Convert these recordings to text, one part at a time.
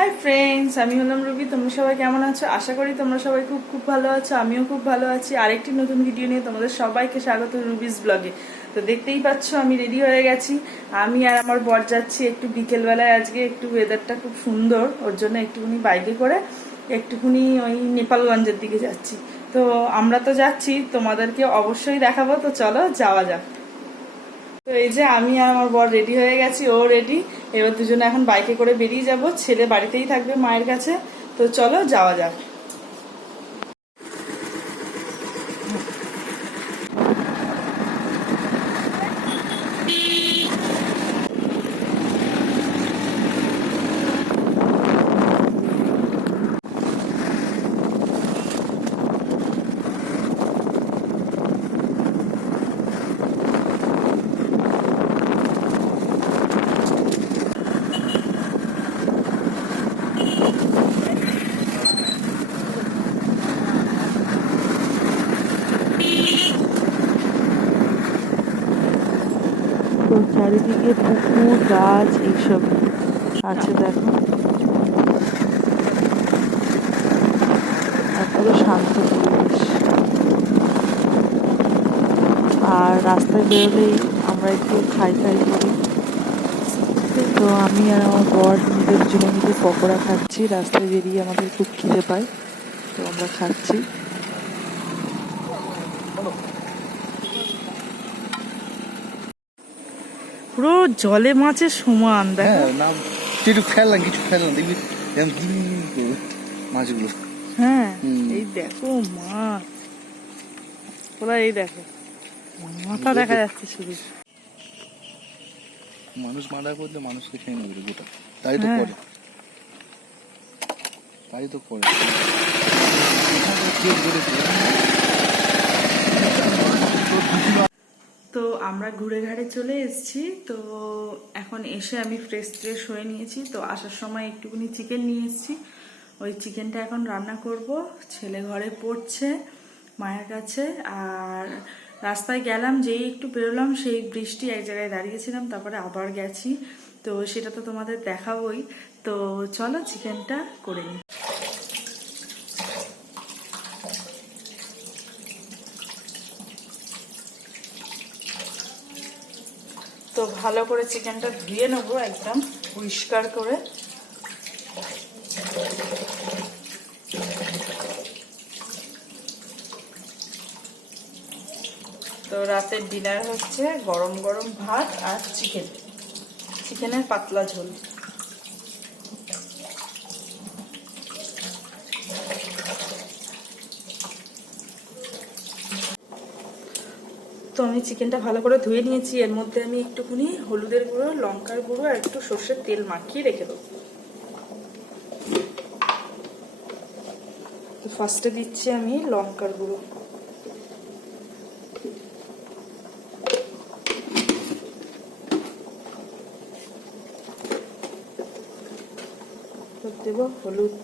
Hi friends, আমি হলাম Ruby. তোমরা সবাই কেমন আছো? আশা করি তোমরা সবাই খুব খুব ভালো আছো। আমিও খুব ভালো আছি। আরেকটি নতুন ভিডিও নিয়ে তোমাদের সবাইকে স্বাগত রুবিস ব্লগে। তো দেখতেই পাচ্ছ আমি রেডি হয়ে গেছি। আমি আর আমার বর যাচ্ছি একটু বিকেলবেলায়। আজকে একটু ওয়েদারটা খুব সুন্দর, ওর জন্য একটুখানি বাইকে করে একটুখানি ওই নেপালগঞ্জের দিকে যাচ্ছি। তো আমরা তো যাচ্ছি, তোমাদেরকে অবশ্যই দেখাবো। তো চলো যাওয়া যাক। তো এই যে আমি আর আমার বর রেডি হয়ে গেছি, ও রেডি। এবার দুজনে এখন বাইকে করে বেরিয়ে যাব। ছেলে বাড়িতেই থাকবে মায়ের কাছে। তো চলো যাওয়া যাক। তো চারিদিকে পুকুর, গাছ এইসব আছে, দেখো। আর পুরো শান্ত পরিবেশ। আর রাস্তায় বেরোলেই আমরা একটু খাই করি। তো আমি আর আমার বর দুজনে মিলে পকোড়া খাচ্ছি। রাস্তায় বেরিয়ে আমাদের খুব খিদে পায়, তো আমরা খাচ্ছি। পুরো জলে মাছের সমান, দেখো। কিছু খেললাম দেখবি মাছগুলো। হ্যাঁ, এই দেখো মাছ, ওরা এই দেখো মাথা দেখা যাচ্ছে শুধু। মানুষ মারা করলে মানুষকে খেয়ে নেবে গোটা, তাই তো করে। তো আমরা ঘুরে ঘাড়ে চলে এসেছি। তো এখন এসে আমি ফ্রেশ হয়ে নিয়েছি। তো আসার সময় একটুখানি চিকেন নিয়ে এসেছি। ওই চিকেনটা এখন রান্না করব। ছেলে ঘরে পড়ছে মায়ের কাছে। আর রাস্তায় গেলাম, যেই একটু বেরোলাম সেই বৃষ্টি, এক জায়গায় দাঁড়িয়েছিলাম, তারপরে আবার গেছি। তো সেটা তো তোমাদের দেখাবোই। তো চলো চিকেনটা করে নিই। তো ভালো করে চিকেনটা ধুয়ে নেবো, একদম পরিষ্কার করে। তো রাতের ডিনার হচ্ছে গরম গরম ভাত আর চিকেনের পাতলা ঝোল। তো আমি চিকেনটা ভালো করে ধুয়ে নিয়েছি। এর মধ্যে আমি একটুখানি হলুদের গুঁড়ো, লঙ্কার গুঁড়ো আর একটু সর্ষের তেল মাখিয়ে রেখে দেবো। তো ফার্স্টে দিচ্ছি আমি লঙ্কার গুঁড়ো, দেবো হলুদ,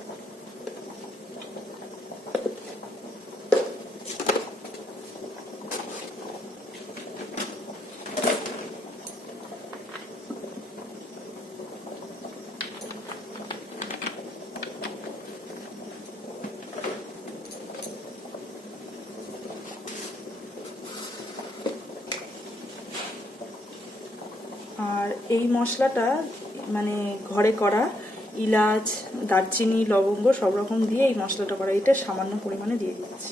আর এই মশলাটা মানে ঘরে করা, ইলাচ, দারচিনি, লবঙ্গ সব রকম দিয়ে এই মশলাটা করা। এটা সামান্য পরিমাণে দিয়ে দিচ্ছি।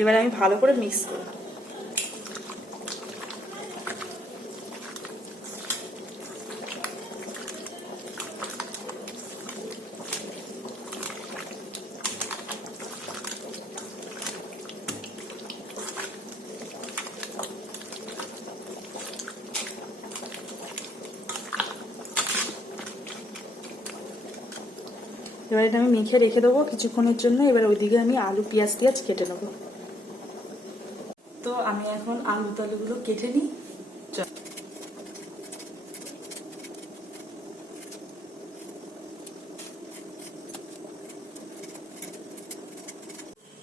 এবার আমি ভালো করে মিক্স করব। এবার এটা আমি মেখে রেখে দেবো কিছুক্ষণের জন্য। এবার ওইদিকে আমি আলু পেঁয়াজ কেটে নেবো। তো আমি এখন আলুগুলো কেটে নিই।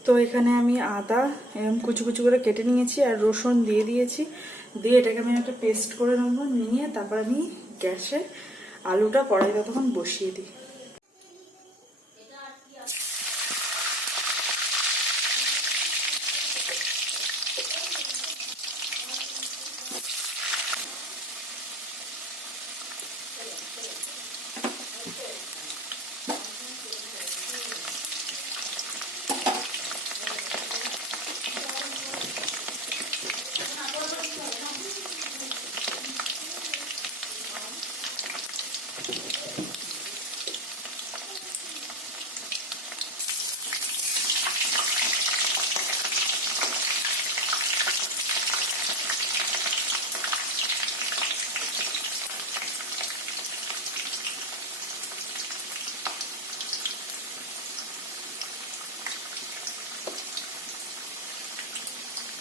তো তো এখানে আমি আদা এরকম কুচি কুচি করে কেটে নিয়েছি আর রসুন দিয়ে দিয়েছি, দিয়ে এটাকে আমি একটা পেস্ট করে নেবো, নিয়ে তারপর আমি গ্যাসে আলুটা কড়াই ততক্ষণ বসিয়ে দিই।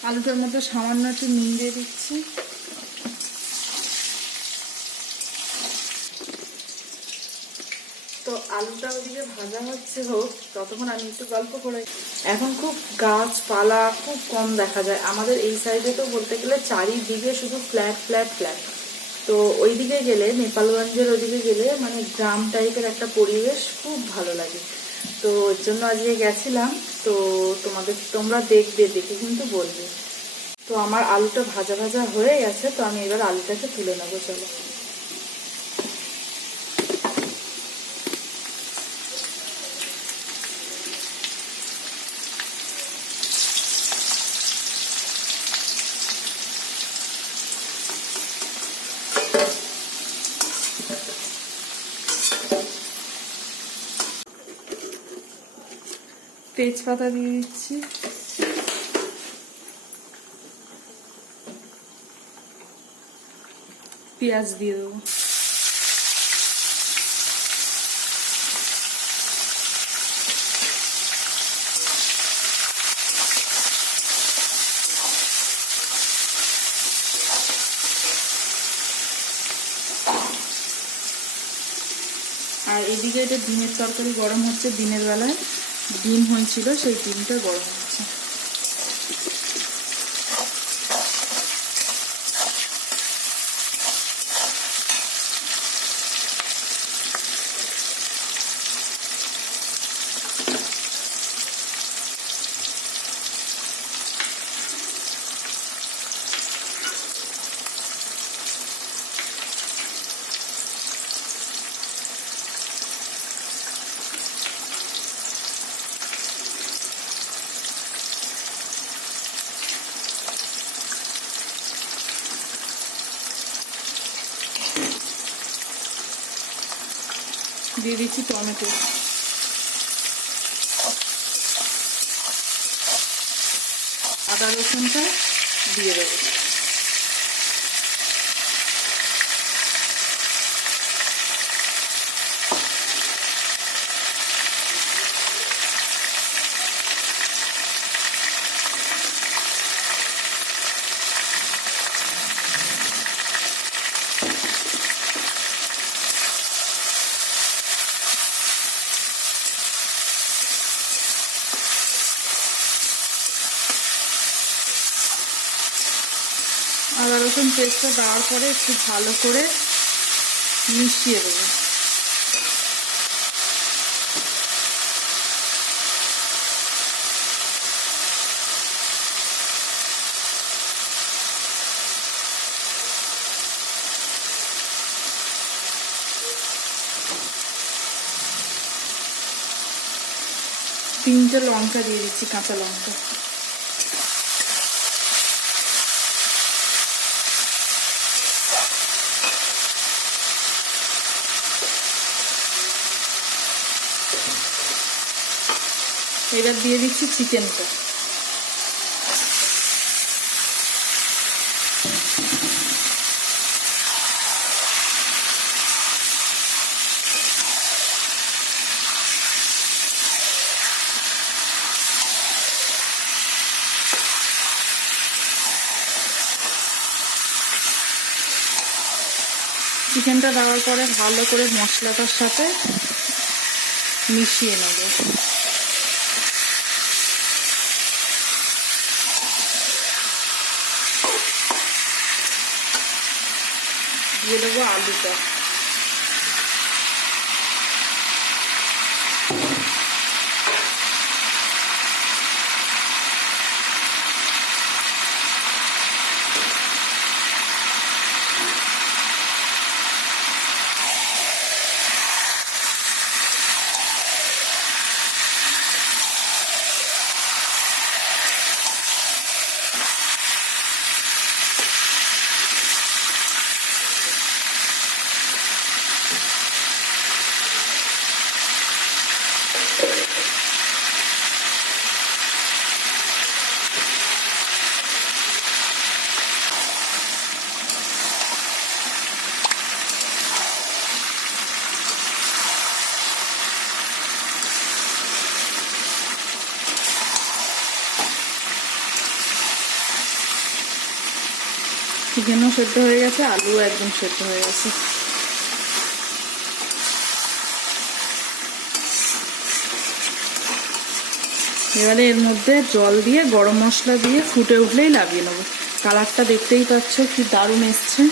আলুটার মধ্যে সামান্য একটু নুন দিয়ে দিচ্ছি। তো আলুটা ওদিকে ভাজা হচ্ছে, হোক ততক্ষণ আমি একটু গল্প করে। এখন খুব গাছপালা খুব কম দেখা যায় আমাদের এই সাইডে, তো বলতে গেলে চারিদিকে শুধু ফ্ল্যাট ফ্ল্যাট ফ্ল্যাট। তো ওইদিকে গেলে, নেপালগঞ্জের ওইদিকে গেলে মানে গ্রাম টাইপের একটা পরিবেশ খুব ভালো লাগে। তো ওর জন্য আজকে গেছিলাম। তো তোমরা দেখবে, দেখে কিন্তু বলবে। তো আমার আলুটা ভাজা ভাজা হয়ে গেছে, তো আমি এবার আলুটাকে তুলে নেবো। চলো, তেজপাতা দিয়ে দিচ্ছি, পেঁয়াজ দিয়ে দেবো। আর এদিকে এটা ডিমের তরকারি গরম হচ্ছে, দিনের বেলায় ডিম হয়েছিল, সেই ডিমটা গরম হচ্ছে। দিয়ে দিচ্ছি টমেটো, আদা রসুনটা দিয়ে দেবো। আদা রসুন পেস্টটা দেওয়ার পরে একটু ভালো করে মিশিয়ে দেবো। তিনটে লঙ্কা দিয়ে দিচ্ছি, কাঁচা লঙ্কা। এবার দিয়ে দিচ্ছি চিকেনটা। চিকেনটা দেওয়ার পরে ভালো করে মশলাটার সাথে মিশিয়ে নেব। দিয়ে দেবো আলুটা। চিকেনও সেদ্ধ হয়ে গেছে, আলুও একদম সেদ্ধ হয়ে গেছে। এবারে এর মধ্যে জল দিয়ে গরম মশলা দিয়ে ফুটে উঠলেই নামিয়ে নেবো। কালারটা দেখতেই পাচ্ছ কি দারুণ এসছে।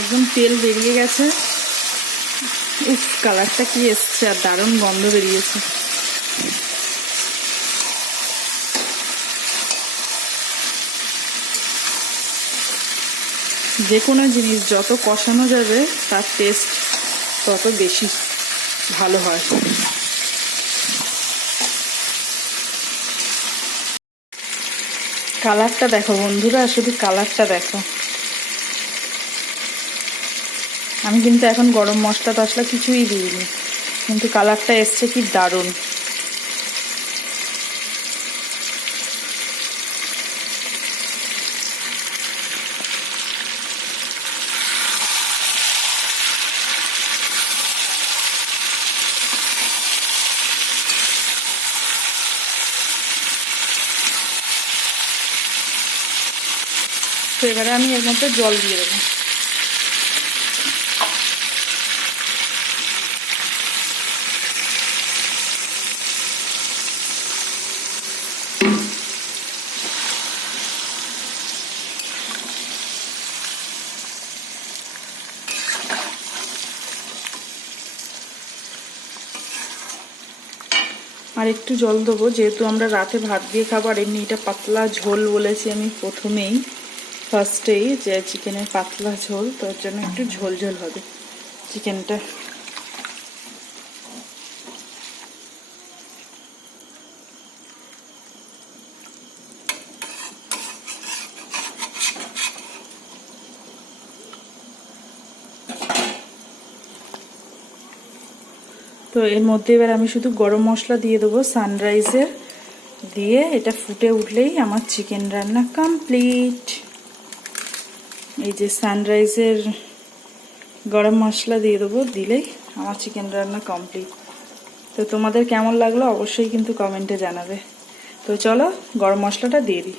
একদম তেল বেরিয়ে গেছে। উফ, কালারটা কি এসছে আর দারুণ গন্ধ বেরিয়েছে। যে কোনো জিনিস যত কষানো যাবে তার টেস্ট তত বেশি ভালো হয়। কালারটা দেখো বন্ধুরা, শুধু কালারটা দেখো। আমি কিন্তু এখন গরম মশলা টশলা কিছুই দিইনি, কিন্তু কালারটা এসছে কি দারুণ। তো এবারে আমি এর মধ্যে জল দিয়ে দেবো। আর একটু জল দেবো, যেহেতু আমরা রাতে ভাত দিয়ে খাবো। আর এমনি এটা পাতলা ঝোল বলেছি আমি প্রথমেই, ফার্স্টেই, যে চিকেনের পাতলা ঝোল, তো এর জন্য একটু ঝোল ঝোল হবে চিকেনটা। তো এর মধ্যে এবার আমি শুধু গরম মশলা দিয়ে দেবো সানরাইজের, দিয়ে এটা ফুটে উঠলেই আমার চিকেন রান্না কমপ্লিট। এই যে সানরাইজের গরম মশলা দিয়ে দেবো, দিলেই আমার চিকেন রান্না কমপ্লিট। তো তোমাদের কেমন লাগলো অবশ্যই কিন্তু কমেন্টে জানাবে। তো চলো গরম মশলাটা দিয়ে দিই।